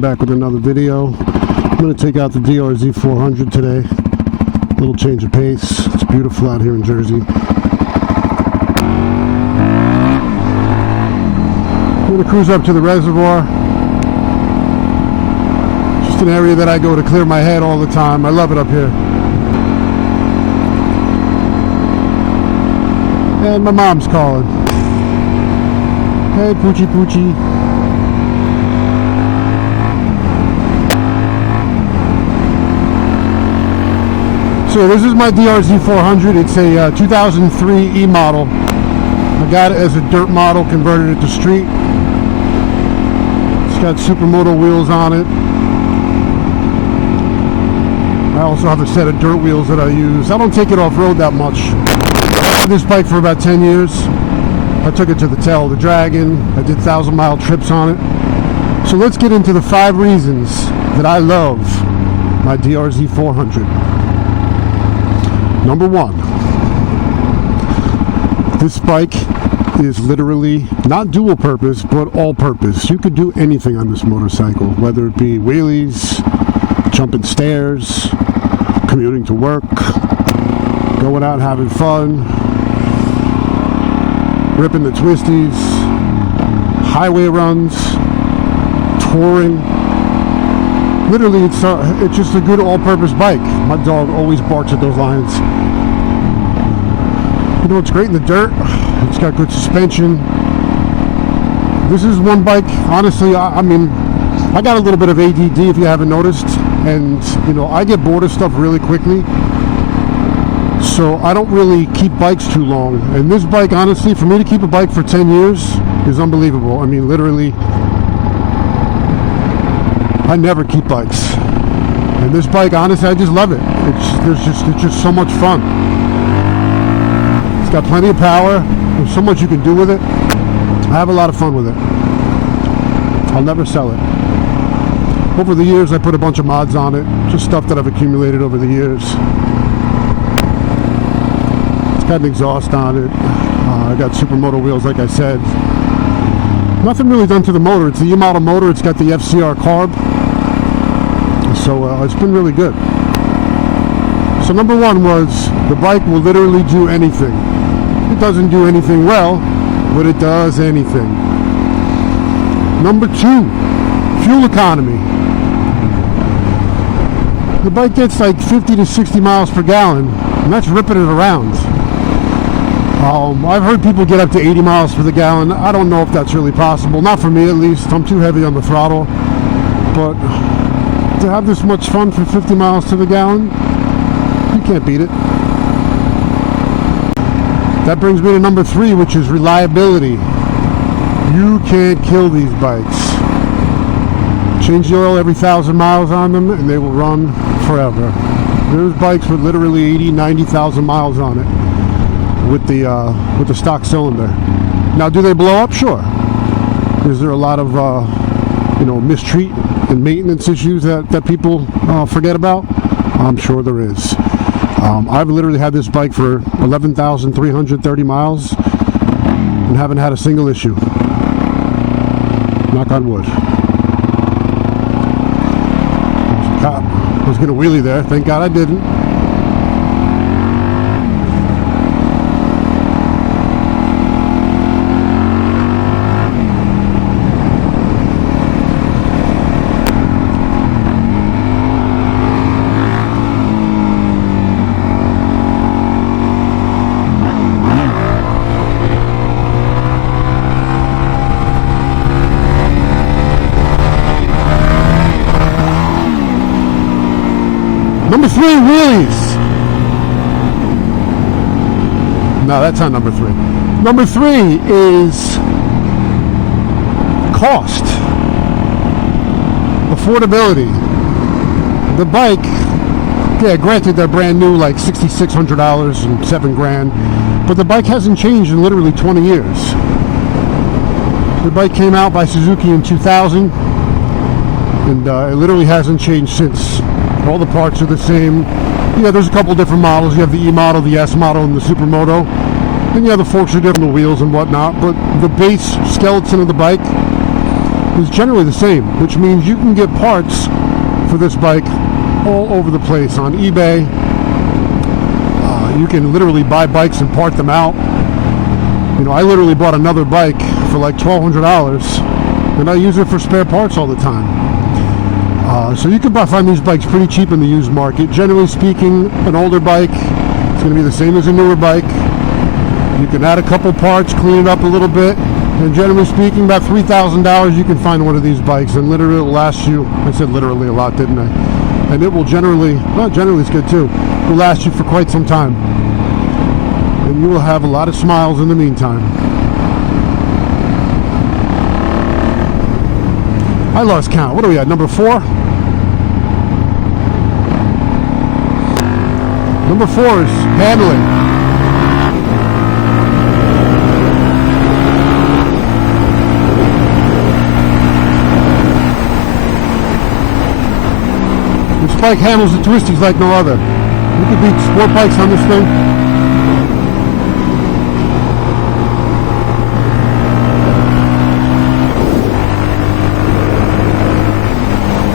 back with another video. I'm going to take out the DRZ400 today. A little change of pace. It's beautiful out here in Jersey. I'm going to cruise up to the reservoir. Just an area that I go to clear my head all the time. I love it up here. And my mom's calling. Hey, Poochie Poochie. So this is my DRZ400. It's a 2003 E model. I got it as a dirt model, converted it to street. It's got Supermoto wheels on it. I also have a set of dirt wheels that I use. I don't take it off-road that much. I had this bike for about 10 years. I took it to the tail of the dragon. I did 1,000-mile trips on it. So let's get into the 5 reasons that I love my DRZ400. Number 1, this bike is literally not dual purpose, but all purpose. You could do anything on this motorcycle, whether it be wheelies, jumping stairs, commuting to work, going out and having fun, ripping the Twisties, highway runs, touring. Literally, it's just a good all-purpose bike. My dog always barks at those lines. You know, it's great in the dirt. It's got good suspension. This is one bike, honestly, I mean, I got a little bit of ADD if you haven't noticed. And, you know, I get bored of stuff really quickly. So I don't really keep bikes too long. And this bike, honestly, for me to keep a bike for 10 years is unbelievable. I mean, literally, I never keep bikes. And this bike, honestly, I just love it. It's just so much fun. It's got plenty of power. There's so much you can do with it. I have a lot of fun with it. I'll never sell it. Over the years, I put a bunch of mods on it. Just stuff that I've accumulated over the years. It's got an exhaust on it. I got Supermoto wheels, like I said. Nothing really done to the motor. It's the E-model motor. It's got the FCR carb. So it's been really good. So number 1 was the bike will literally do anything. It doesn't do anything well, but it does anything. Number 2, fuel economy. The bike gets like 50 to 60 miles per gallon, and that's ripping it around. I've heard people get up to 80 miles per the gallon. I don't know if that's really possible. Not for me, at least. I'm too heavy on the throttle. But to have this much fun for 50 miles to the gallon, you can't beat it. That brings me to number 3, which is reliability. You can't kill these bikes. Change the oil every 1,000 miles on them, and they will run forever. There's bikes with literally 80, 90,000 miles on it with the stock cylinder. Now, do they blow up? Sure. Is there a lot of you know, mistreat and maintenance issues that people forget about? I'm sure there is. I've literally had this bike for 11,330 miles and haven't had a single issue. Knock on wood. There's a cop. I was going to wheelie there. Thank God I didn't. Number 3, wheelies. No, that's not number 3. Number 3 is cost. Affordability. The bike, yeah, granted they're brand new, like $6,600 and $7,000, but the bike hasn't changed in literally 20 years. The bike came out by Suzuki in 2000, and it literally hasn't changed since. All the parts are the same. Yeah, there's a couple different models. You have the E model, the S model, and the Supermoto. And yeah, the forks are different, the wheels and whatnot, but the base skeleton of the bike is generally the same, which means you can get parts for this bike all over the place on eBay. You can literally buy bikes and part them out. You know, I literally bought another bike for like $1,200, and I use it for spare parts all the time. So you can find these bikes pretty cheap in the used market. Generally speaking, an older bike is going to be the same as a newer bike. You can add a couple parts, clean it up a little bit, and generally speaking, about $3,000 you can find one of these bikes, and literally it will last you, I said literally a lot, didn't I? And it will generally, well, generally it's good too, will last you for quite some time. And you will have a lot of smiles in the meantime. I lost count. What are we at? Number 4? Number 4 is handling. This bike handles the Twisties like no other. You could beat sport bikes on this thing.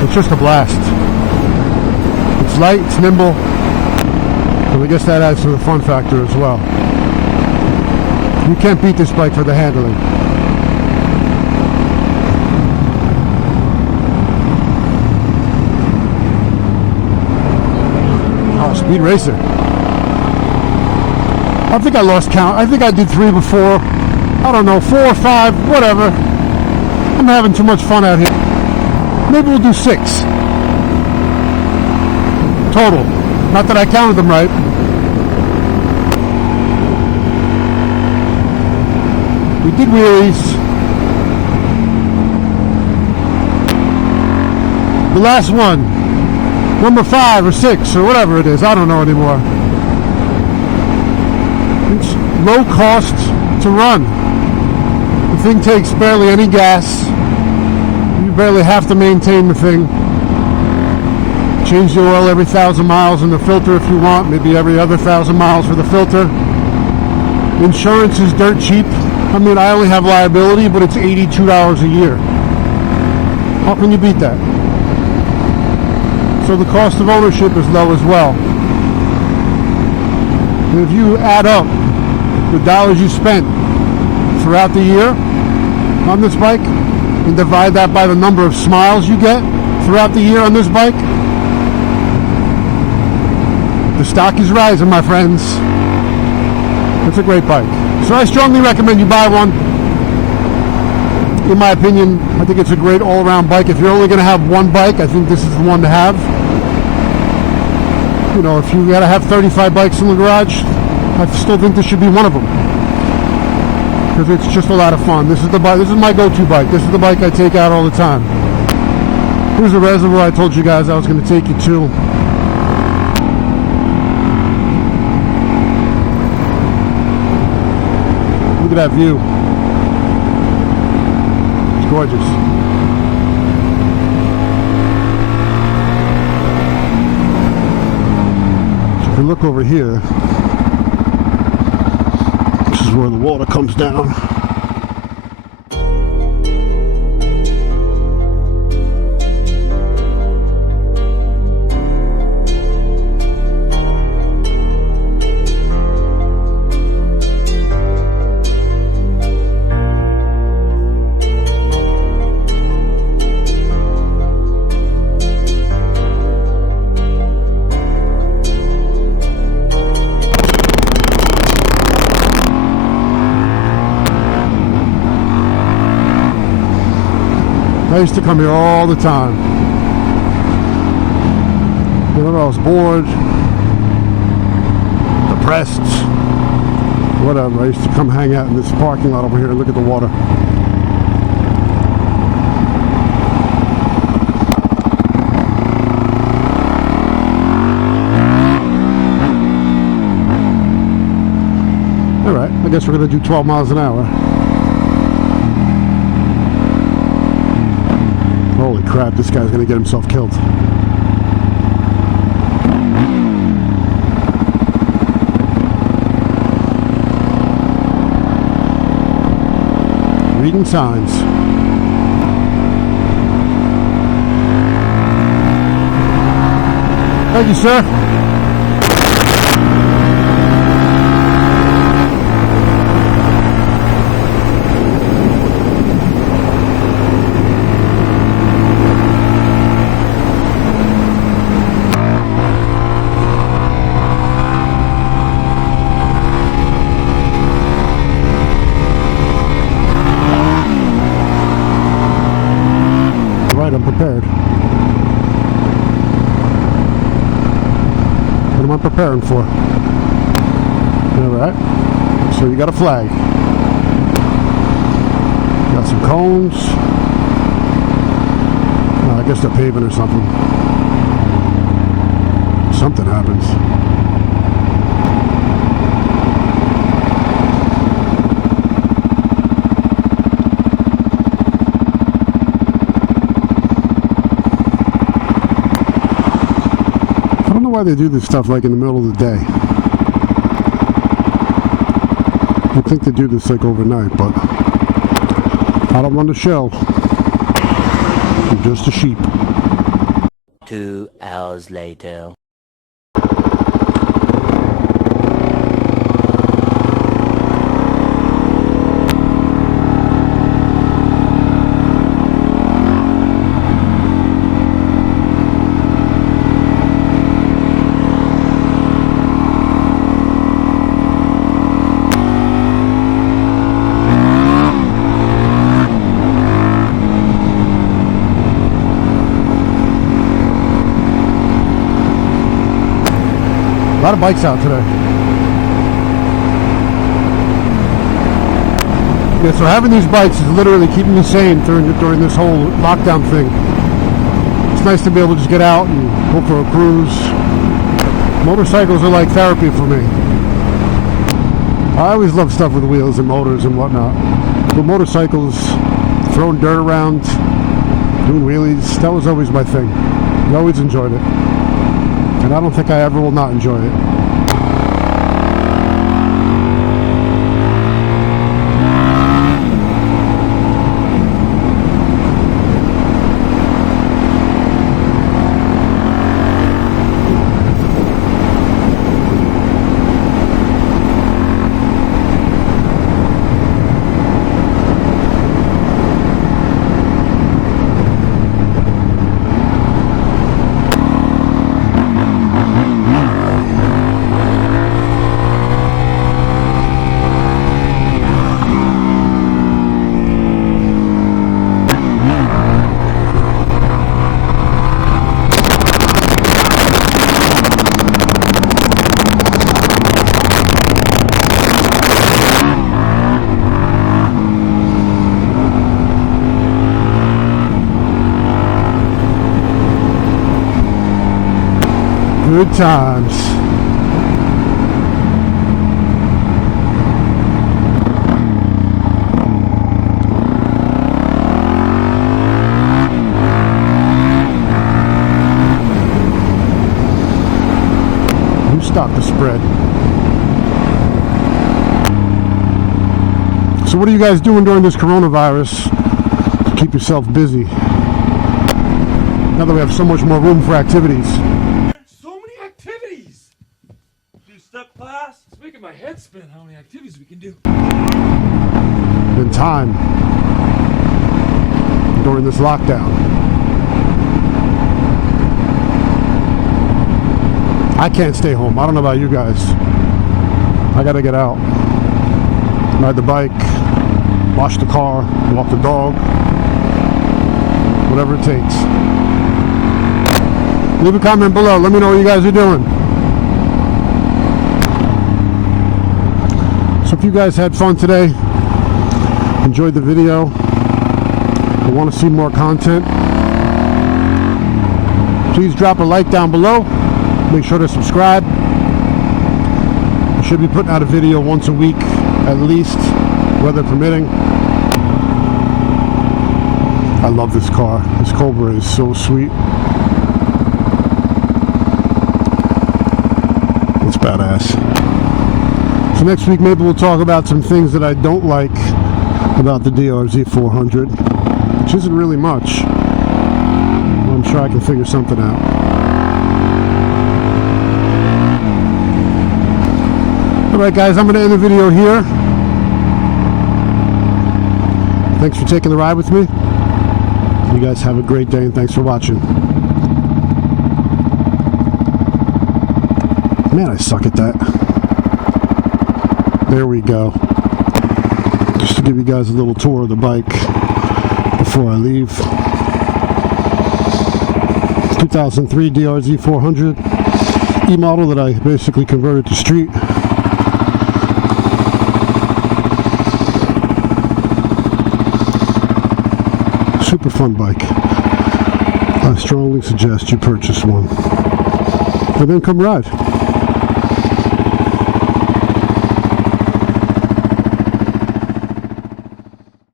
It's just a blast. It's light, it's nimble, and I guess that adds to the fun factor as well. You can't beat this bike for the handling. Oh, speed racer. I think I lost count. I think I did 3 before. I don't know, 4 or 5, whatever. I'm having too much fun out here. Maybe we'll do 6 total. Not that I counted them right. We did wheelies. The last one, number 5 or 6 or whatever it is, I don't know anymore. It's low cost to run. The thing takes barely any gas. Barely have to maintain the thing. Change the oil every 1,000 miles in the filter if you want, maybe every other 1,000 miles for the filter. Insurance is dirt cheap. I mean, I only have liability, but it's $82 a year. How can you beat that? So the cost of ownership is low as well. And if you add up the dollars you spent throughout the year on this bike, and divide that by the number of smiles you get throughout the year on this bike, the stock is rising, my friends. It's a great bike. So I strongly recommend you buy one. In my opinion, I think it's a great all-around bike. If you're only going to have one bike, I think this is the one to have. You know, if you got to have 35 bikes in the garage, I still think this should be one of them. Because it's just a lot of fun. This is the bike. This is my go-to bike. This is the bike I take out all the time. Here's the reservoir I told you guys I was going to take you to. Look at that view. It's gorgeous. So if you look over here, where the water comes down. I used to come here all the time. Whenever I was bored, depressed, whatever, I used to come hang out in this parking lot over here and look at the water. Alright, I guess we're going to do 12 miles an hour. Holy crap, this guy's gonna get himself killed. Reading signs. Thank you, sir. Right, I'm prepared. What am I preparing for? Alright. So you got a flag. Got some cones. Oh, I guess they're paving or something. Something happens. I don't know why they do this stuff like in the middle of the day. You'd think they do this like overnight, but I don't run the show. I'm just a sheep. 2 hours later. A lot of bikes out today. Yeah, so having these bikes is literally keeping me sane during this whole lockdown thing. It's nice to be able to just get out and go for a cruise. Motorcycles are like therapy for me. I always love stuff with wheels and motors and whatnot. But motorcycles, throwing dirt around, doing wheelies, that was always my thing. I always enjoyed it. And I don't think I ever will not enjoy it. Good times. You stop the spread. So what are you guys doing during this coronavirus to keep yourself busy? Now that we have so much more room for activities. Step class. It's making my head spin how many activities we can do. In time during this lockdown. I can't stay home. I don't know about you guys. I gotta get out. Ride the bike, wash the car, walk the dog, whatever it takes. Leave a comment below. Let me know what you guys are doing. So if you guys had fun today, enjoyed the video, and want to see more content, please drop a like down below. Make sure to subscribe. I should be putting out a video once a week at least, weather permitting. I love this car. This Cobra is so sweet. It's badass. So next week maybe we'll talk about some things that I don't like about the DRZ400, which isn't really much. I'm sure I can figure something out. Alright guys, I'm going to end the video here. Thanks for taking the ride with me. You guys have a great day and thanks for watching. Man, I suck at that. There we go. Just to give you guys a little tour of the bike before I leave. 2003 DRZ400 E-model that I basically converted to street. Super fun bike. I strongly suggest you purchase one. And then come ride.